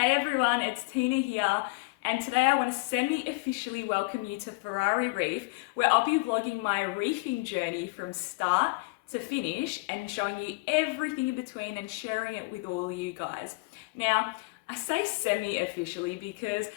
Hey everyone, it's Tina here, and today I want to semi-officially welcome you to Ferrari Reef, where I'll be vlogging my reefing journey from start to finish and showing you everything in between and sharing it with all you guys. Now, I say semi-officially because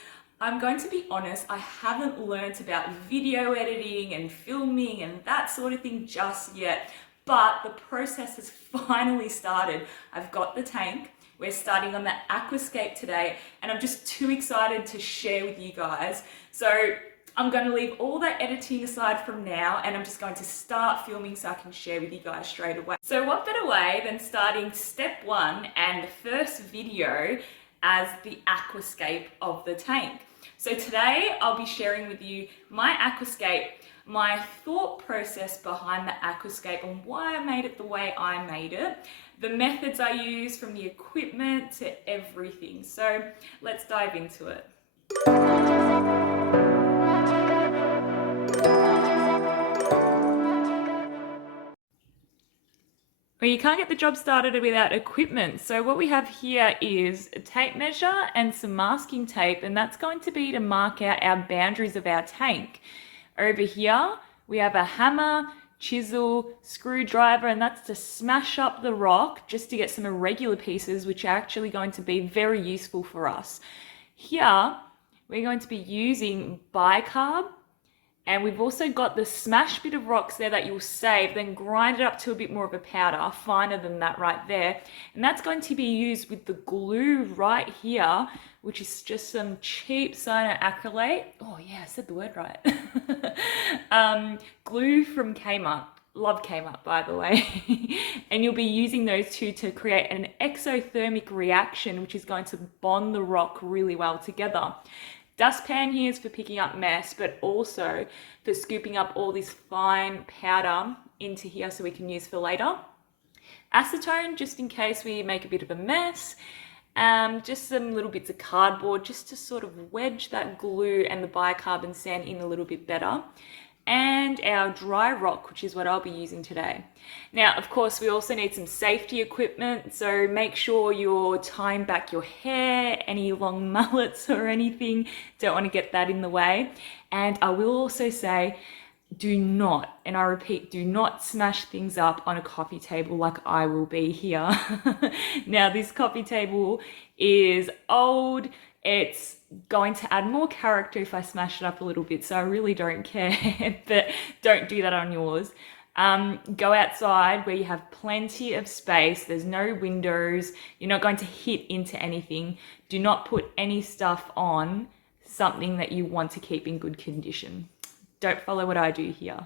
I'm going to be honest, I haven't learnt about video editing and filming and that sort of thing just yet, but the process has finally started. I've got the tank. We're starting on the aquascape today, and I'm just too excited to share with you guys. So I'm going to leave all that editing aside from now, and I'm just going to start filming so I can share with you guys straight away. So what better way than starting step one and the first video as the aquascape of the tank. So today I'll be sharing with you my aquascape, my thought process behind the aquascape and why I made it the way I made it, the methods I use from the equipment to everything. So let's dive into it. Well, you can't get the job started without equipment. So what we have here is a tape measure and some masking tape, and that's going to be to mark out our boundaries of our tank. Over here, we have a hammer, chisel, screwdriver, and that's to smash up the rock just to get some irregular pieces, which are actually going to be very useful for us. Here, we're going to be using bicarb, and we've also got the smashed bit of rocks there that you'll save, then grind it up to a bit more of a powder, finer than that right there. And that's going to be used with the glue right here, which is just some cheap cyanoacrylate. Oh yeah, I said the word right. Glue from Kmart. Love Kmart, by the way. And you'll be using those two to create an exothermic reaction, which is going to bond the rock really well together. Dustpan here is for picking up mess, but also for scooping up all this fine powder into here so we can use for later. Acetone, just in case we make a bit of a mess. Just some little bits of cardboard just to sort of wedge that glue and the bicarb and sand in a little bit better. And our dry rock, which is what I'll be using today. Now, of course, we also need some safety equipment, so make sure you're tying back your hair, any long mullets or anything. Don't want to get that in the way. And I will also say, do not, and I repeat, do not smash things up on a coffee table like I will be here. Now, this coffee table is old. It's going to add more character if I smash it up a little bit, so I really don't care, but don't do that on yours. Go outside where you have plenty of space, there's no windows, you're not going to hit into anything. Do not put any stuff on something that you want to keep in good condition. Don't follow what I do here.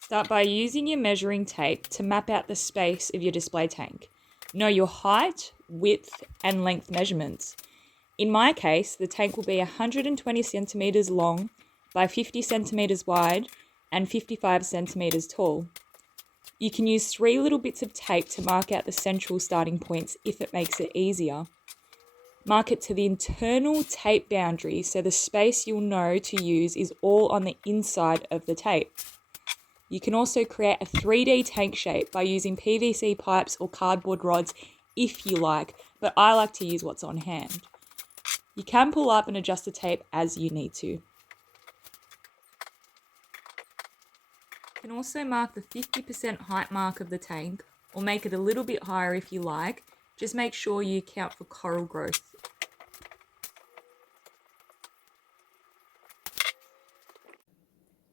Start by using your measuring tape to map out the space of your display tank. Know your height, width, and length measurements. In my case, the tank will be 120 centimeters long by 50 centimeters wide and 55 centimeters tall. You can use 3 little bits of tape to mark out the central starting points if it makes it easier. Mark it to the internal tape boundary so the space you'll know to use is all on the inside of the tape. You can also create a 3D tank shape by using PVC pipes or cardboard rods if you like, but I like to use what's on hand. You can pull up and adjust the tape as you need to. You can also mark the 50% height mark of the tank, or make it a little bit higher if you like. Just make sure you account for coral growth.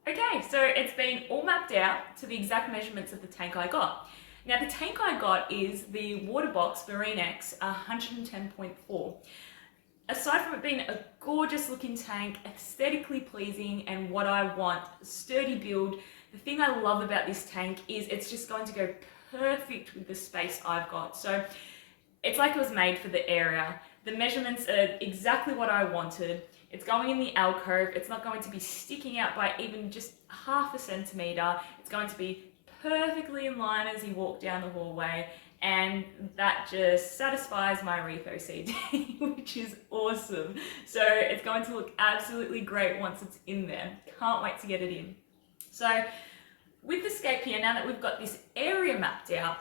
Okay, so it's been all mapped out to the exact measurements of the tank I got. Now the tank I got is the Waterbox Marine X 110.4. Aside from it being a gorgeous looking tank, aesthetically pleasing and what I want, sturdy build, the thing I love about this tank is it's just going to go perfect with the space I've got. So it's like it was made for the area. The measurements are exactly what I wanted. It's going in the alcove. It's not going to be sticking out by even just half a centimeter. It's going to be perfectly in line as you walk down the hallway, and that just satisfies my Reef OCD, which is awesome. So it's going to look absolutely great once it's in there. Can't wait to get it in. So with the scape here, now that we've got this area mapped out,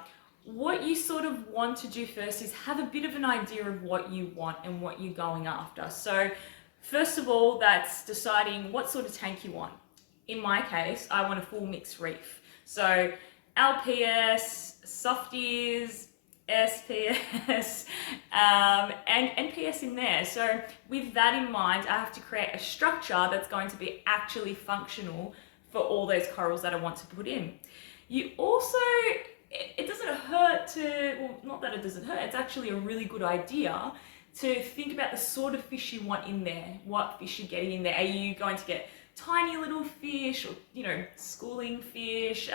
what you sort of want to do first is have a bit of an idea of what you want and what you're going after. So first of all, that's deciding what sort of tank you want. In my case, I want a full mixed reef. So LPS, softies, SPS, and NPS in there. So with that in mind, I have to create a structure that's going to be actually functional for all those corals that I want to put in. You also, it doesn't hurt to, well, not that it doesn't hurt, it's actually a really good idea to think about the sort of fish you want in there, what fish you're getting in there. Are you going to get tiny little fish, or, you know, schooling fish,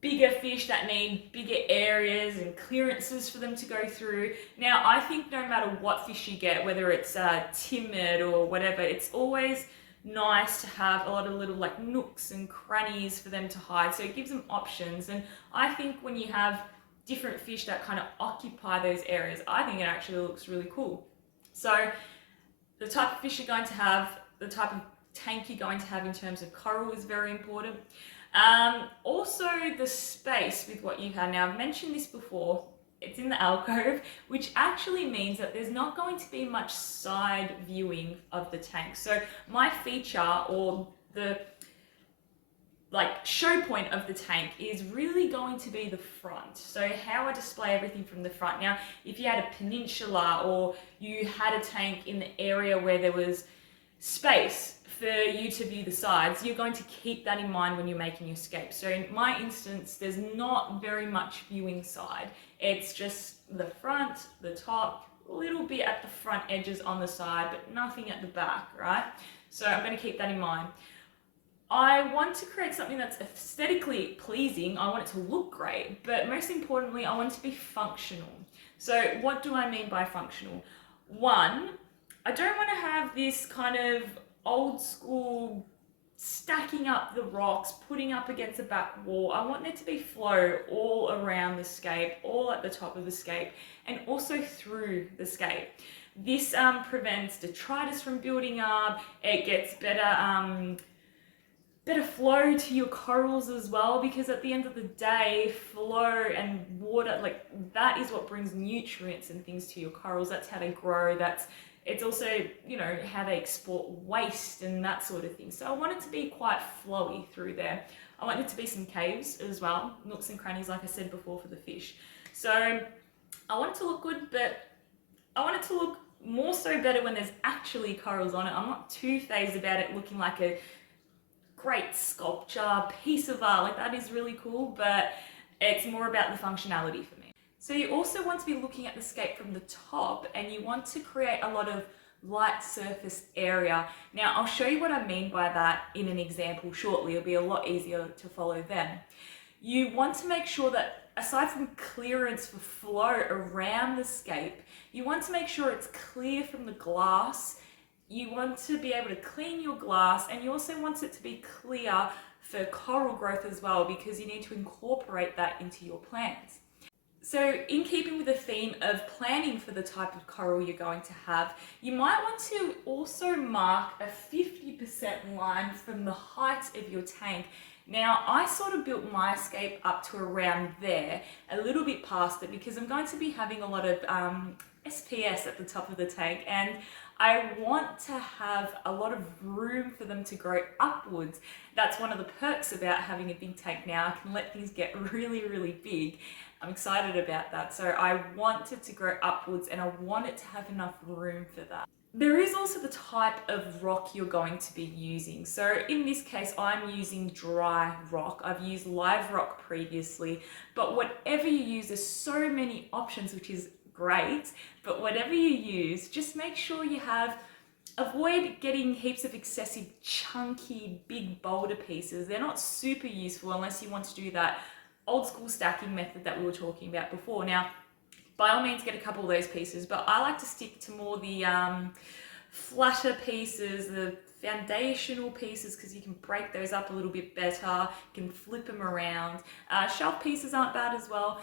bigger fish that need bigger areas and clearances for them to go through? Now, I think no matter what fish you get, whether it's timid or whatever, it's always nice to have a lot of little like nooks and crannies for them to hide, so it gives them options. And I think when you have different fish that kind of occupy those areas, I think it actually looks really cool. So the type of fish you're going to have, the type of tank you're going to have in terms of coral is very important. Also the space with what you have. Now, I've mentioned this before, it's in the alcove, which actually means that there's not going to be much side viewing of the tank. So my feature, or the like show point of the tank, is really going to be the front. So how I display everything from the front. Now, if you had a peninsula or you had a tank in the area where there was space for you to view the sides, you're going to keep that in mind when you're making your scape. So in my instance, there's not very much viewing side. It's just the front, the top, a little bit at the front edges on the side, but nothing at the back, right? So I'm going to keep that in mind. I want to create something that's aesthetically pleasing. I want it to look great, but most importantly, I want it to be functional. So what do I mean by functional? One, I don't want to have this kind of old school stacking up the rocks, putting up against the back wall. I want there to be flow all around the scape, all at the top of the scape, and also through the scape. This prevents detritus from building up. It gets better flow to your corals as well, because at the end of the day, flow and water, like that is what brings nutrients and things to your corals. That's how they grow. It's also, you know, how they export waste and that sort of thing. So I want it to be quite flowy through there. I want there to be some caves as well, nooks and crannies, like I said before, for the fish. So I want it to look good, but I want it to look more so better when there's actually corals on it. I'm not too phased about it looking like a great sculpture, piece of art. Like, that is really cool, but it's more about the functionality for me. So you also want to be looking at the scape from the top, and you want to create a lot of light surface area. Now, I'll show you what I mean by that in an example shortly. It'll be a lot easier to follow then. You want to make sure that aside from clearance for flow around the scape, you want to make sure it's clear from the glass. You want to be able to clean your glass, and you also want it to be clear for coral growth as well, because you need to incorporate that into your plans. So in keeping with the theme of planning for the type of coral you're going to have, you might want to also mark a 50% line from the height of your tank. Now, I sort of built my scape up to around there, a little bit past it, because I'm going to be having a lot of SPS at the top of the tank, and I want to have a lot of room for them to grow upwards. That's one of the perks about having a big tank now. I can let things get really, really big. I'm excited about that. So I want it to grow upwards, and I want it to have enough room for that. There is also the type of rock you're going to be using. So in this case, I'm using dry rock. I've used live rock previously, but whatever you use, there's so many options, which is great. But whatever you use, just make sure you avoid getting heaps of excessive chunky big boulder pieces. They're not super useful unless you want to do that old school stacking method that we were talking about before. Now, by all means, get a couple of those pieces, but I like to stick to more the flatter pieces, the foundational pieces, because you can break those up a little bit better, you can flip them around. Shelf pieces aren't bad as well.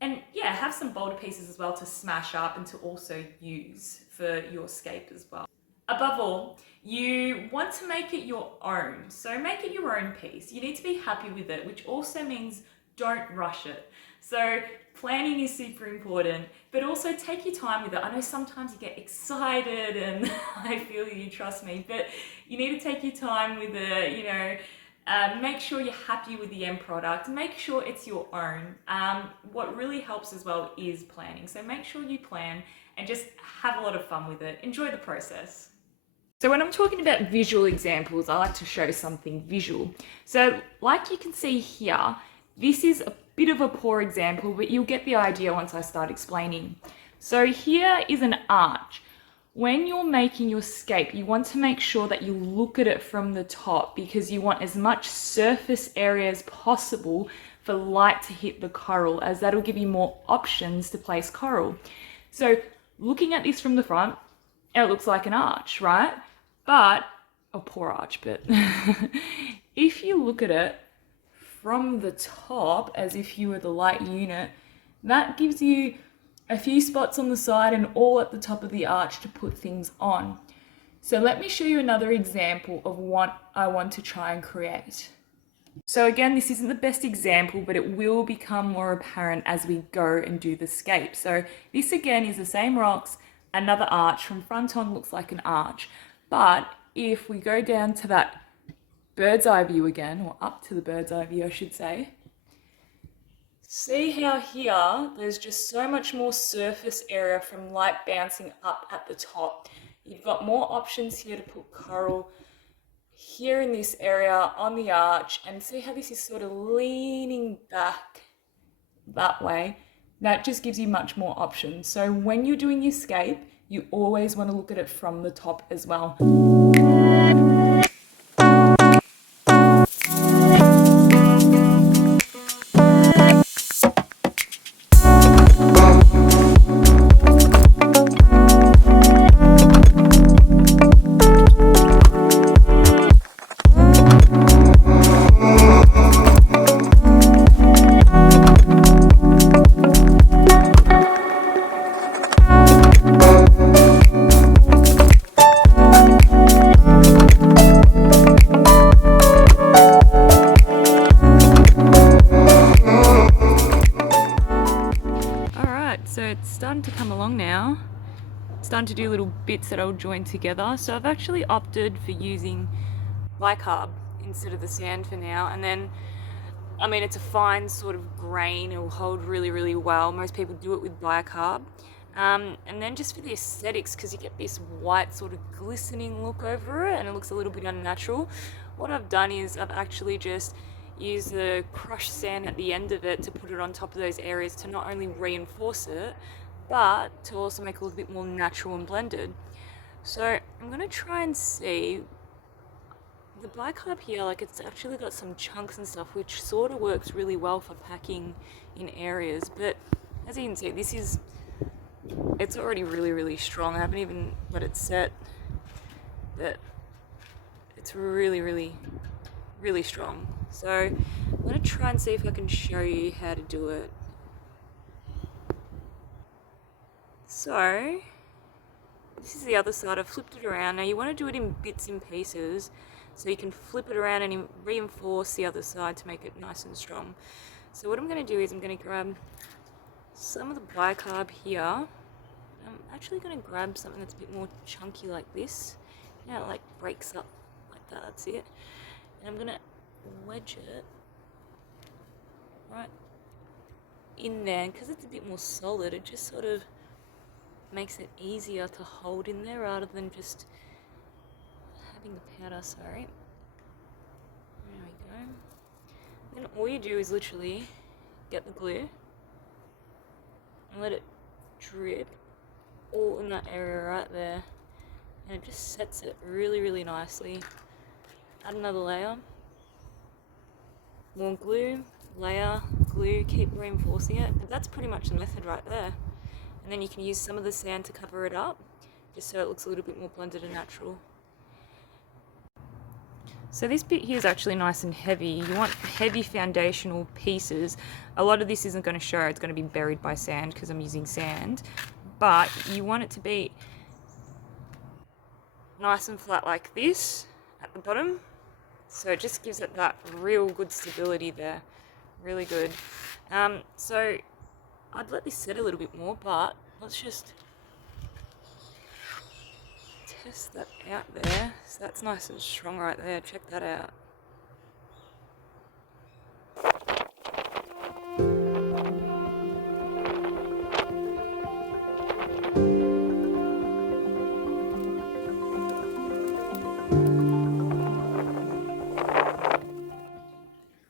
And yeah, have some boulder pieces as well to smash up and to also use for your scape as well. Above all, you want to make it your own. So make it your own piece. You need to be happy with it, which also means don't rush it. So planning is super important, but also take your time with it. I know sometimes you get excited and I feel you, trust me, but you need to take your time with it, you know. Make sure you're happy with the end product. Make sure it's your own. What really helps as well is planning. So make sure you plan and just have a lot of fun with it. Enjoy the process. So when I'm talking about visual examples, I like to show something visual. So like you can see here, this is a bit of a poor example, but you'll get the idea once I start explaining. So here is an arch. When you're making your scape, you want to make sure that you look at it from the top because you want as much surface area as possible for light to hit the coral, as that'll give you more options to place coral. So looking at this from the front, it looks like an arch, right? But, a poor arch, but if you look at it from the top, as if you were the light unit, that gives you a few spots on the side and all at the top of the arch to put things on. So let me show you another example of what I want to try and create. So again, this isn't the best example, but it will become more apparent as we go and do the scape. So this again is the same rocks, another arch. From front on looks like an arch. But if we go down to that bird's eye view again, or up to the bird's eye view, I should say, see how here there's just so much more surface area from light bouncing up at the top. You've got more options here to put coral here in this area on the arch, and see how this is sort of leaning back that way. That just gives you much more options. So when you're doing your scape, you always want to look at it from the top as well. So it's starting to come along now. It's starting to do little bits that I'll join together. So I've actually opted for using bicarb instead of the sand for now. And then, I mean, it's a fine sort of grain. It will hold really, really well. Most people do it with bicarb. And then just for the aesthetics, because you get this white sort of glistening look over it and it looks a little bit unnatural. What I've done is I've actually just use the crushed sand at the end of it to put it on top of those areas to not only reinforce it, but to also make it a little bit more natural and blended. So I'm going to try and see the bicarb here, like it's actually got some chunks and stuff, which sort of works really well for packing in areas. But as you can see, it's already really, really strong. I haven't even let it set, but it's really, really, really strong. So I'm going to try and see if I can show you how to do it. So this is the other side. I've flipped it around. Now you want to do it in bits and pieces so you can flip it around and reinforce the other side to make it nice and strong. So what I'm going to do is I'm going to grab some of the bicarb here. I'm actually going to grab something that's a bit more chunky like this. You know, it like breaks up like that. That's it. And I'm going to wedge it right in there, because it's a bit more solid. It just sort of makes it easier to hold in there rather than just having the powder. Sorry, there we go. Then all you do is literally get the glue and let it drip all in that area right there, and it just sets it really, really nicely. Add another layer. More glue, layer, glue, keep reinforcing it. But that's pretty much the method right there. And then you can use some of the sand to cover it up, just so it looks a little bit more blended and natural. So this bit here is actually nice and heavy. You want heavy foundational pieces. A lot of this isn't going to show, it's going to be buried by sand because I'm using sand. But you want it to be nice and flat like this at the bottom. So it just gives it that real good stability there. really good. So I'd let this set a little bit more, but let's just test that out there. So that's nice and strong right there. Check that out.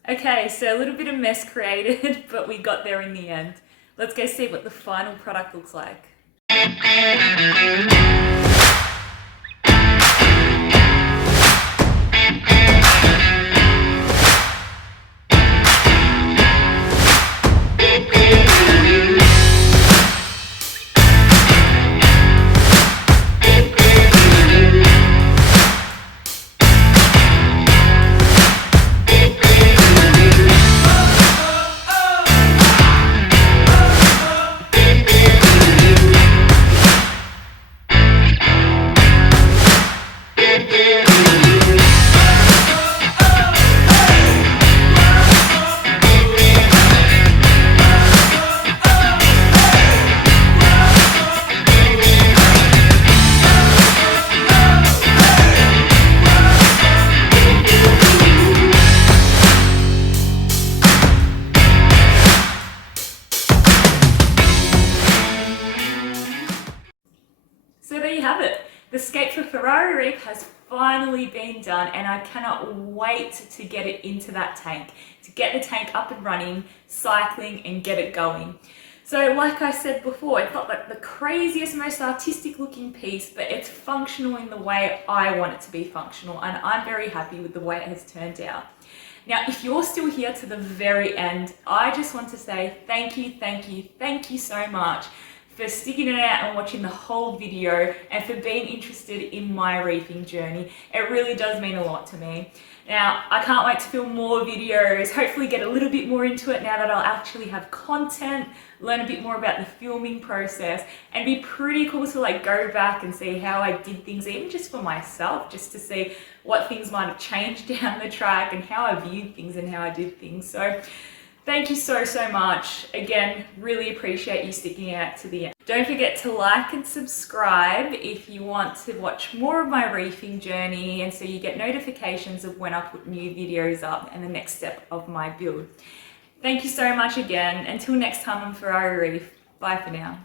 Okay, so a little bit of mess created, but we got there in the end. Let's go see what the final product looks like. So there you have it. The Scape for Ferrari Reef has finally been done, and I cannot wait to get it into that tank, to get the tank up and running, cycling and get it going. So like I said before, it's not like the craziest, most artistic looking piece, but it's functional in the way I want it to be functional, and I'm very happy with the way it has turned out. Now, if you're still here to the very end, I just want to say thank you, thank you, thank you so much for sticking it out and watching the whole video and for being interested in my reefing journey. It really does mean a lot to me. Now, I can't wait to film more videos, hopefully get a little bit more into it now that I'll actually have content, learn a bit more about the filming process, and be pretty cool to like go back and see how I did things, even just for myself, just to see what things might have changed down the track and how I viewed things and how I did things. So thank you so much. Again, really appreciate you sticking out to the end. Don't forget to like and subscribe if you want to watch more of my reefing journey, and so you get notifications of when I put new videos up and the next step of my build. Thank you so much again. Until next time on Ferrari Reef. Bye for now.